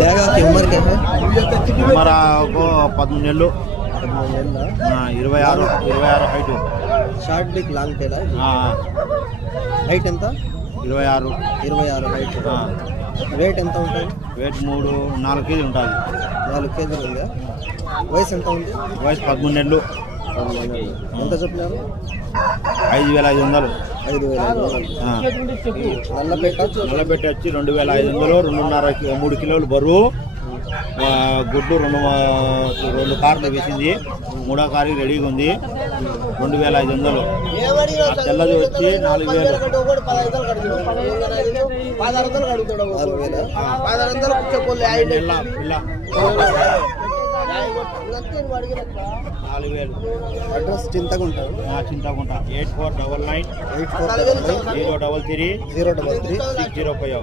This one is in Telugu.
बैगा की उम्र क्या है? हमारा को 13 నెలలు 26 హైట్ షార్ట్ బిగ్ లాంగ్ టైలా హైట్ ఎంత? 26 హైట్ వెయిట్ ఎంత ఉంటుంది? వెయిట్ 4 కేజీలు ఉంటుంది. 4 కేజీలు ఉందా? వయసు ఎంత ఉంది? వయసు 13 నెలలు. ఎంత చెప్పినారు? 5500. 5500. నల్లపేట వచ్చి 2500, 2.5 3 కిలోలు బరువు. గుడ్డు 2 కార్లు వేసింది. 3వ కారు రెడీగా ఉంది. 2500. తెల్లది వచ్చి 4000. అడ్రస్ చింతకుంట 8499 033 605.